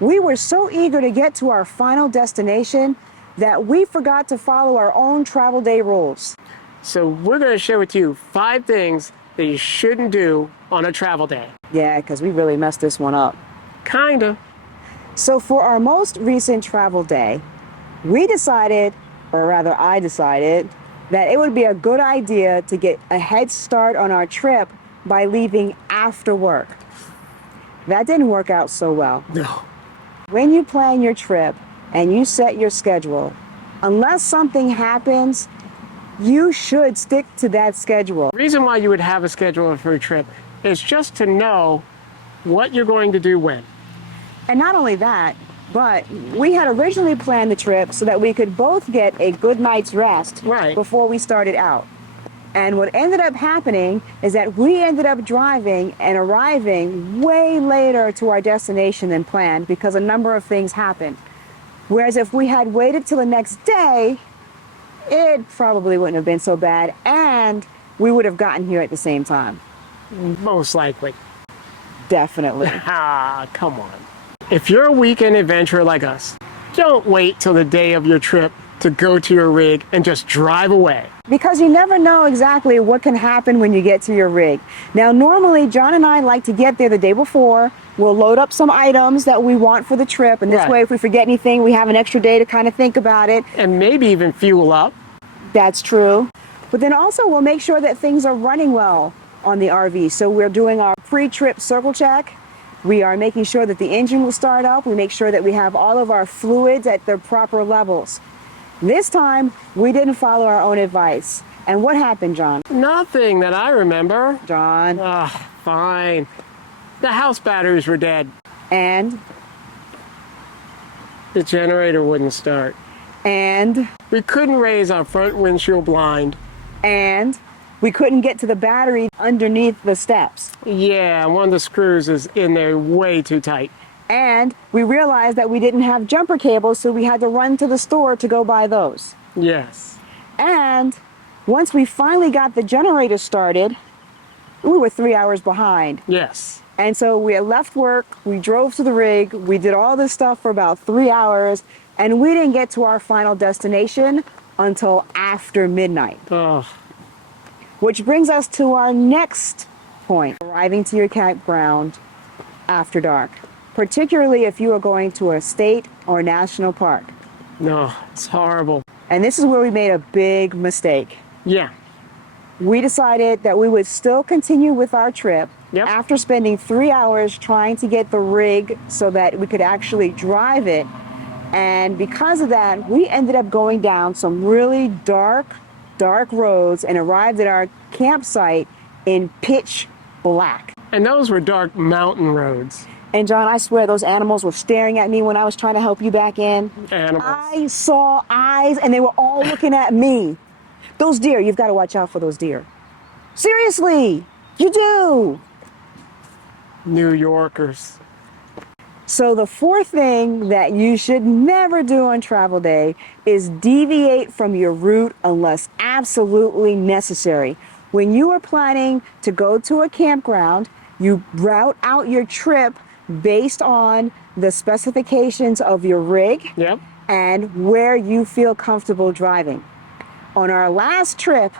We were so eager to get to our final destination that we forgot to follow our own travel day rules. So we're going to share with you 5 things that you shouldn't do on a travel day. Yeah, because we really messed this one up. Kinda. So for our most recent travel day, we decided, or rather I decided, that it would be a good idea to get a head start on our trip by leaving after work. That didn't work out so well. No. When you plan your trip and you set your schedule, unless something happens, you should stick to that schedule. The reason why you would have a schedule for a trip is just to know what you're going to do when. And not only that, but we had originally planned the trip so that we could both get a good night's rest before we started out. And what ended up happening is that we ended up driving and arriving way later to our destination than planned because a number of things happened. Whereas if we had waited till the next day, it probably wouldn't have been so bad, and we would have gotten here at the same time. Most likely. Definitely. Ah, come on. If you're a weekend adventurer like us, don't wait till the day of your trip to go to your rig and just drive away. Because you never know exactly what can happen when you get to your rig. Now, normally, John and I like to get there the day before. We'll load up some items that we want for the trip, and this way, if we forget anything, we have an extra day to kind of think about it. And maybe even fuel up. That's true. But then also, we'll make sure that things are running well on the RV. So we're doing our pre-trip circle check. We are making sure that the engine will start up. We make sure that we have all of our fluids at their proper levels. This time, we didn't follow our own advice. And what happened, John? Nothing that I remember. John. Fine. The house batteries were dead. And? The generator wouldn't start. And? We couldn't raise our front windshield blind. And? We couldn't get to the battery underneath the steps. Yeah, one of the screws is in there way too tight. And we realized that we didn't have jumper cables, so we had to run to the store to go buy those. Yes. And once we finally got the generator started, we were 3 hours behind. Yes. And so we had left work, we drove to the rig, we did all this stuff for about 3 hours, and we didn't get to our final destination until after midnight. Which brings us to our next point, arriving to your campground after dark, particularly if you are going to a state or national park. No, it's horrible. And this is where we made a big mistake. Yeah. We decided that we would still continue with our trip after spending 3 hours trying to get the rig so that we could actually drive it. And because of that, we ended up going down some really dark roads and arrived at our campsite in pitch black. And those were dark mountain roads. And John, I swear those animals were staring at me when I was trying to help you back in. Animals. I saw eyes and they were all looking at me. Those deer, you've got to watch out for those deer. Seriously, you do. New Yorkers. So the fourth thing that you should never do on travel day is deviate from your route unless absolutely necessary. When you are planning to go to a campground, you route out your trip based on the specifications of your rig and where you feel comfortable driving. On our last trip,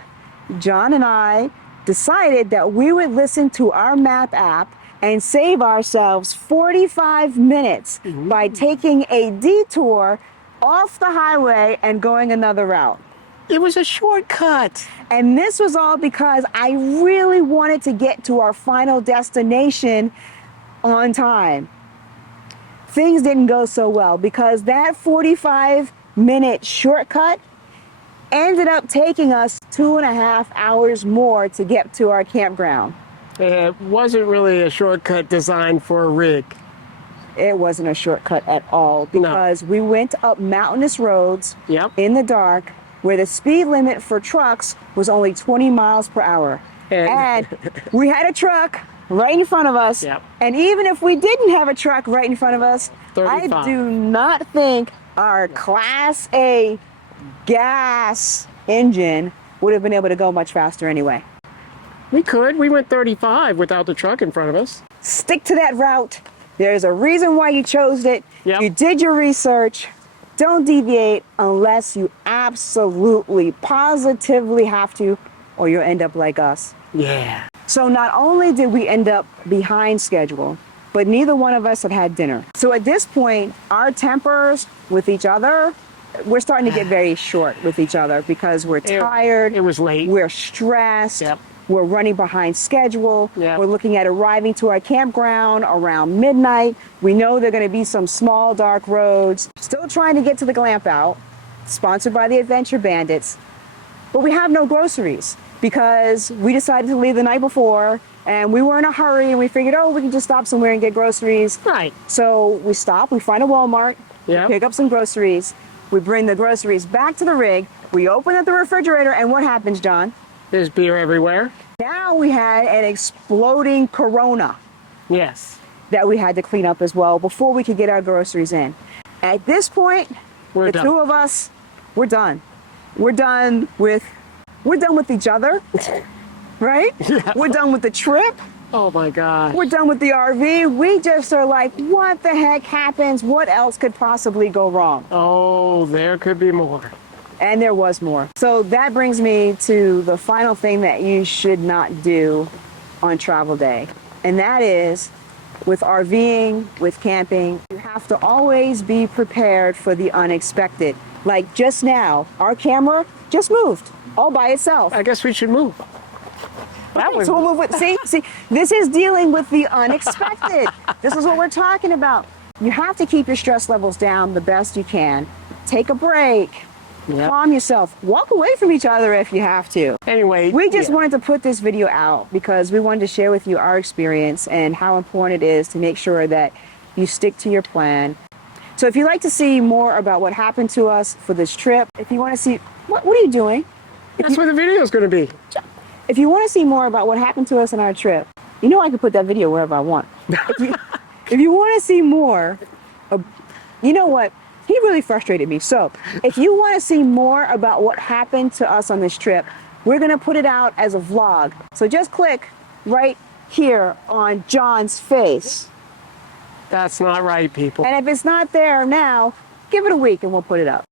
John and I decided that we would listen to our map app and save ourselves 45 minutes by taking a detour off the highway and going another route. It was a shortcut. And this was all because I really wanted to get to our final destination on time. Things didn't go so well because that 45-minute shortcut ended up taking us 2.5 hours more to get to our campground. It wasn't really a shortcut designed for a rig. It wasn't a shortcut at all because we went up mountainous roads in the dark where the speed limit for trucks was only 20 miles per hour. And we had a truck right in front of us. And even if we didn't have a truck right in front of us, 35. I do not think our Class A gas engine would have been able to go much faster anyway. We could. We went 35 without the truck in front of us. Stick to that route. There's a reason why you chose it. Yep. You did your research. Don't deviate unless you absolutely, positively have to, or you'll end up like us. Yeah. So not only did we end up behind schedule, but neither one of us had had dinner. So at this point, our tempers with each other, we're starting to get very short with each other because we're tired. It was late. We're stressed. Yep. We're running behind schedule. Yep. We're looking at arriving to our campground around midnight. We know there are going to be some small dark roads. Still trying to get to the Glamp out, sponsored by the Adventure Bandits. But we have no groceries because we decided to leave the night before and we were in a hurry and we figured, oh, we can just stop somewhere and get groceries. Right. So we stop, we find a Walmart, Yep. pick up some groceries. We bring the groceries back to the rig. We open up the refrigerator and what happens, John? There's beer everywhere. Now we had an exploding Corona Yes. that we had to clean up as well before we could get our groceries in. At this point, We're the done. two of us, we're done. We're done with each other, right? Yeah. We're done with the trip. Oh my gosh. We're done with the RV. We just are like, what the heck happens? What else could possibly go wrong? Oh, there could be more. And there was more. So that brings me to the final thing that you should not do on travel day. And that is with RVing, with camping, you have to always be prepared for the unexpected. Like just now, our camera just moved all by itself. I guess we should move. That was So we'll move with, see, this is dealing with the unexpected. This is what we're talking about. You have to keep your stress levels down the best you can. Take a break. Yep. Calm yourself. Walk away from each other if you have to. Anyway, We just yeah. wanted to put this video out because we wanted to share with you our experience and how important it is to make sure that you stick to your plan. So if you'd like to see more about what happened to us for this trip, if you want to see, what are you doing? That's what the video is going to be. If you want to see more about what happened to us on our trip, you know I can put that video wherever I want. If you want to see more, you know what? He really frustrated me. So if you want to see more about what happened to us on this trip, we're going to put it out as a vlog. So just click right here on John's face. That's not right, people. And if it's not there now, give it a week and we'll put it up.